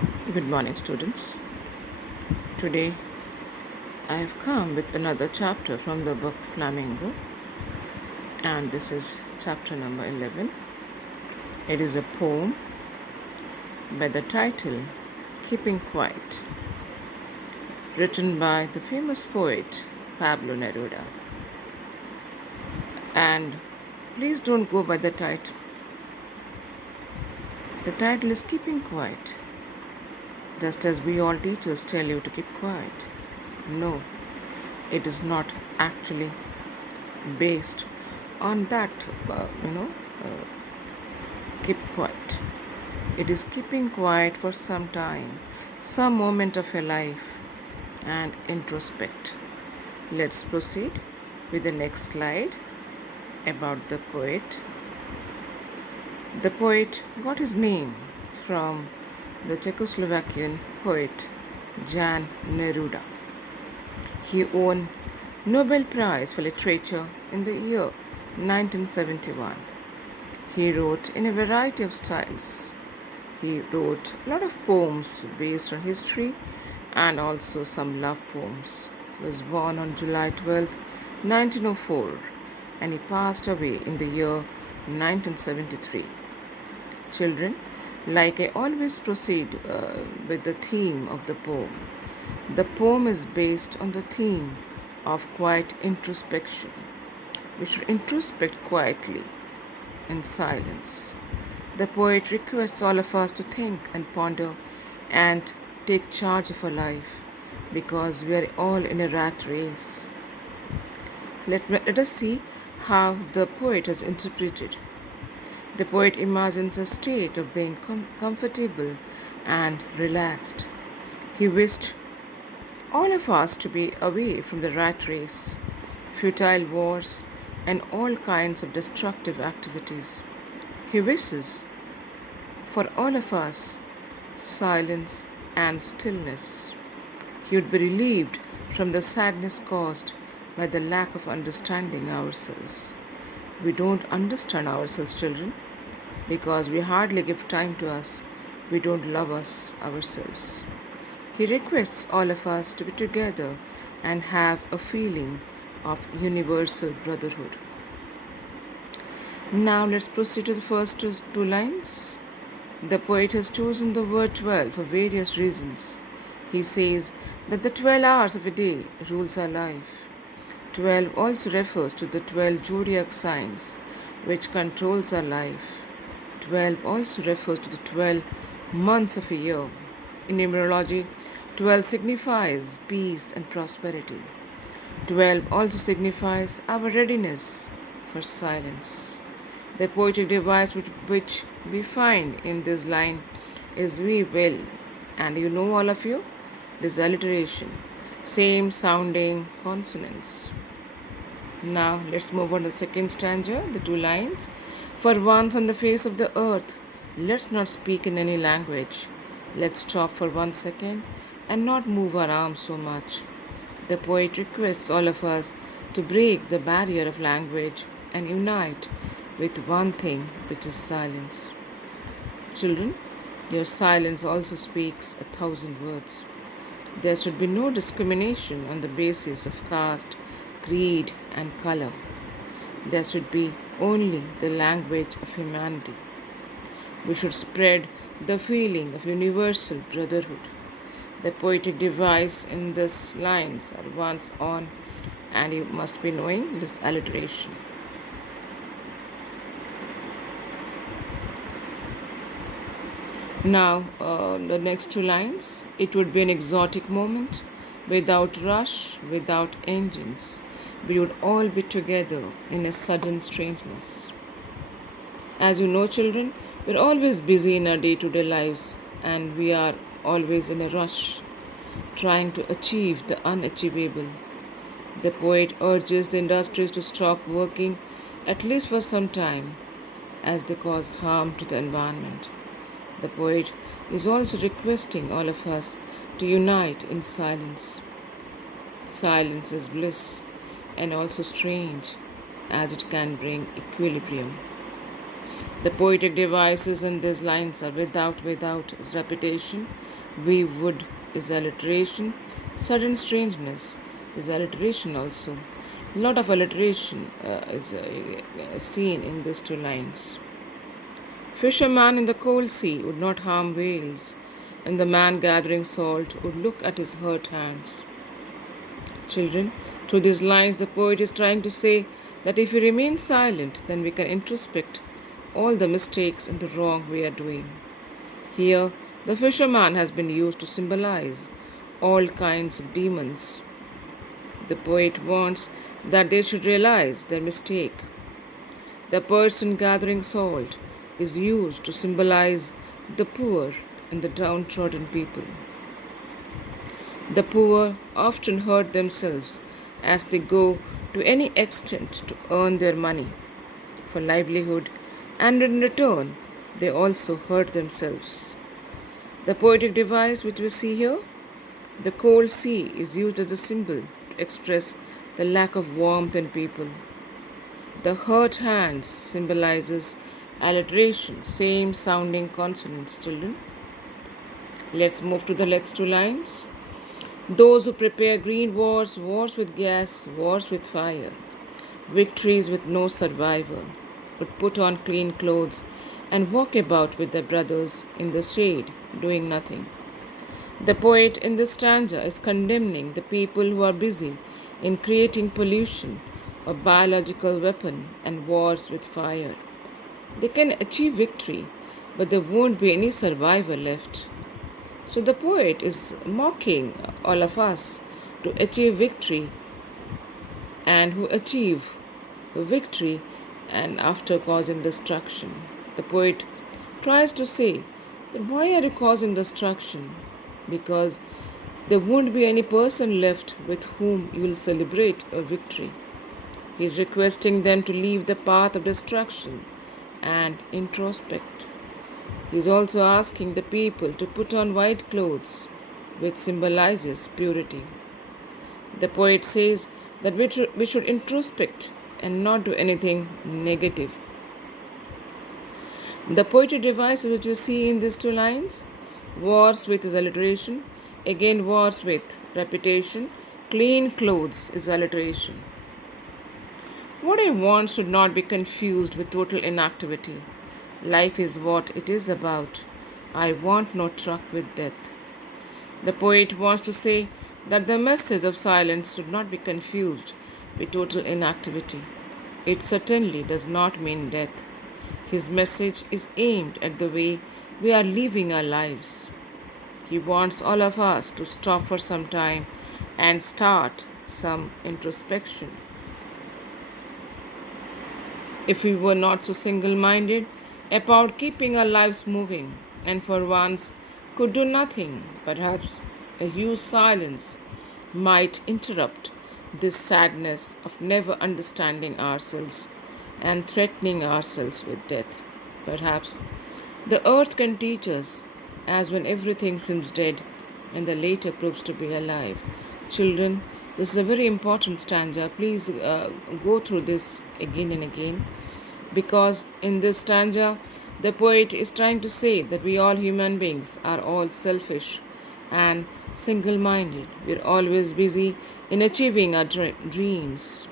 Good morning, students. Today I have come with another chapter from the book Flamingo, and this is chapter number 11. It is a poem by the title Keeping Quiet, written by the famous poet Pablo Neruda. And please don't go by the title. The title is Keeping Quiet, just as we all teachers tell you to keep quiet. No, it is not actually based on that, keep quiet. It is keeping quiet for some time, some moment of your life, and introspect. Let's proceed with the next slide about the poet. The poet got his name from the Czechoslovakian poet Jan Neruda. He won Nobel Prize for Literature in the year 1971. He wrote in a variety of styles. He wrote a lot of poems based on history and also some love poems. He was born on July 12, 1904, and he passed away in the year 1973. Children, like I always proceed with the theme of the poem. The poem is based on the theme of quiet introspection. We should introspect quietly in silence. The poet requests all of us to think and ponder and take charge of our life because we are all in a rat race. Let us see how the poet has interpreted. The poet imagines a state of being comfortable and relaxed. He wished all of us to be away from the rat race, futile wars, and all kinds of destructive activities. He wishes for all of us silence and stillness. He would be relieved from the sadness caused by the lack of understanding ourselves. We don't understand ourselves, children, because we hardly give time to us. We don't love us ourselves. He requests all of us to be together and have a feeling of universal brotherhood. Now let's proceed to the first two lines. The poet has chosen the word 12 for various reasons. He says that the 12 hours of a day rules our life. 12 also refers to the 12 zodiac signs which controls our life. 12 also refers to the 12 months of a year. In numerology, 12 signifies peace and prosperity. 12 also signifies our readiness for silence. The poetic device which we find in this line is we will, and you know all of you, it is alliteration, same sounding consonants. Now let's move on to the second stanza, the two lines. For once on the face of the earth, let's not speak in any language. Let's stop for 1 second and not move our arms so much. The poet requests all of us to break the barrier of language and unite with one thing, which is silence. Children, your silence also speaks 1,000 words. There should be no discrimination on the basis of caste, creed, and color. There should be only the language of humanity. We should spread the feeling of universal brotherhood. The poetic device in these lines are once on, and you must be knowing this alliteration. Now, the next two lines. It would be an exotic moment, without rush, without engines. We would all be together in a sudden strangeness. As you know, children, we're always busy in our day-to-day lives, and we are always in a rush, trying to achieve the unachievable. The poet urges the industries to stop working, at least for some time, as they cause harm to the environment. The poet is also requesting all of us to unite in silence. Silence is bliss and also strange, as it can bring equilibrium. The poetic devices in these lines are without is repetition, we would is alliteration, sudden strangeness is alliteration also. A lot of alliteration is seen in these two lines. Fisherman in the cold sea would not harm whales, and the man gathering salt would look at his hurt hands. Children, through these lines, the poet is trying to say that if we remain silent, then we can introspect all the mistakes and the wrong we are doing. Here, the fisherman has been used to symbolize all kinds of demons. The poet wants that they should realize their mistake. The person gathering salt is used to symbolize the poor and the downtrodden people. The poor often hurt themselves as they go to any extent to earn their money for livelihood, and in return, they also hurt themselves. The poetic device which we see here, the cold sea, is used as a symbol to express the lack of warmth in people. The hurt hands symbolizes alliteration, same sounding consonants, children. Let's move to the next two lines. Those who prepare green wars, wars with gas, wars with fire, victories with no survivor, would put on clean clothes and walk about with their brothers in the shade, doing nothing. The poet in this stanza is condemning the people who are busy in creating pollution, a biological weapon, and wars with fire. They can achieve victory, but there won't be any survivor left. So the poet is mocking all of us to achieve victory and who achieve victory and after causing destruction. The poet tries to say that why are you causing destruction? Because there won't be any person left with whom you will celebrate a victory. He is requesting them to leave the path of destruction and introspect. He is also asking the people to put on white clothes, which symbolizes purity. The poet says that we should introspect and not do anything negative. The poetry device which we see in these two lines, wars with is alliteration, again wars with repetition, clean clothes is alliteration. What I want should not be confused with total inactivity. Life is what it is about. I want no truck with death. The poet wants to say that the message of silence should not be confused with total inactivity. It certainly does not mean death. His message is aimed at the way we are living our lives. He wants all of us to stop for some time and start some introspection. If we were not so single-minded about keeping our lives moving and for once could do nothing, perhaps a huge silence might interrupt this sadness of never understanding ourselves and threatening ourselves with death. Perhaps the earth can teach us as when everything seems dead and the later proves to be alive. Children, this is a very important stanza. Please go through this again and again, because in this stanza the poet is trying to say that we all human beings are all selfish and single-minded. We're always busy in achieving our dreams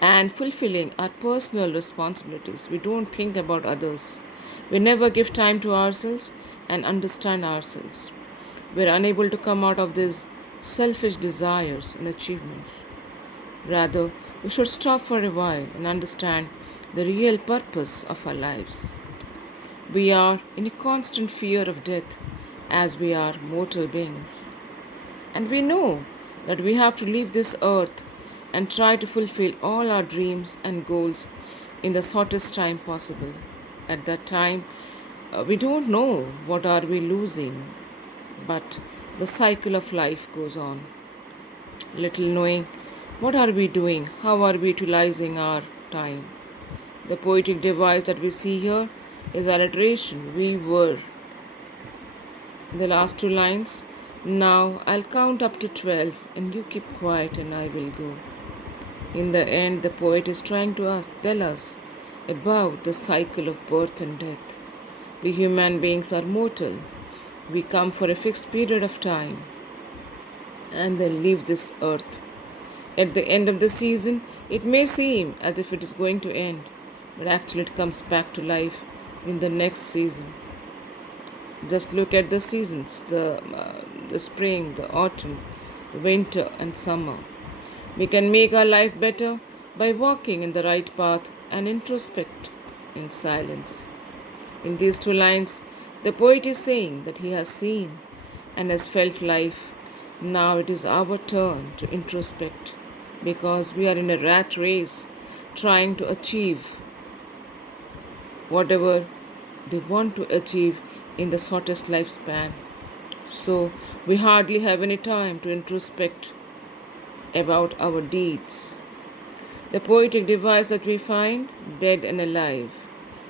and fulfilling our personal responsibilities. We don't think about others. We never give time to ourselves and understand ourselves. We're unable to come out of these selfish desires and achievements. Rather, we should stop for a while and understand the real purpose of our lives. We are in a constant fear of death as we are mortal beings. And we know that we have to leave this earth and try to fulfill all our dreams and goals in the shortest time possible. At that time, we don't know what are we losing, but the cycle of life goes on. Little knowing what are we doing, how are we utilizing our time. The poetic device that we see here is alliteration, we were. In the last two lines, now I'll count up to 12 and you keep quiet and I will go. In the end, the poet is trying to tell us about the cycle of birth and death. We human beings are mortal. We come for a fixed period of time and then leave this earth. At the end of the season, it may seem as if it is going to end, but actually it comes back to life in the next season. Just look at the seasons, the spring, the autumn, winter, and summer. We can make our life better by walking in the right path and introspect in silence. In these two lines, the poet is saying that he has seen and has felt life. Now it is our turn to introspect because we are in a rat race trying to achieve whatever they want to achieve in the shortest lifespan. So we hardly have any time to introspect about our deeds. The poetic device that we find, dead and alive.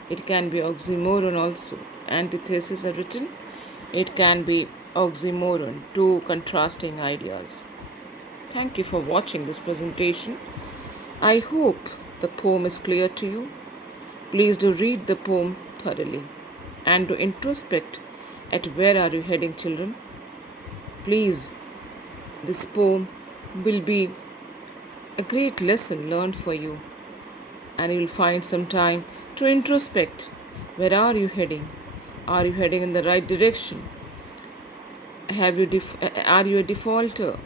It can be oxymoron also. Antithesis are written. It can be oxymoron, two contrasting ideas. Thank you for watching this presentation. I hope the poem is clear to you. Please do read the poem thoroughly and to introspect at where are you heading, children. Please, this poem will be a great lesson learned for you, and you will find some time to introspect. Where are you heading? Are you heading in the right direction? Are you a defaulter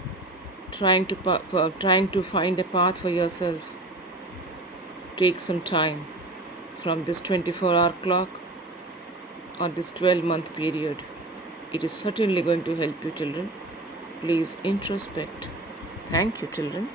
trying to find a path for yourself? Take some time from this 24-hour clock or this 12-month period. It is certainly going to help you, children. Please introspect. Thank you, children.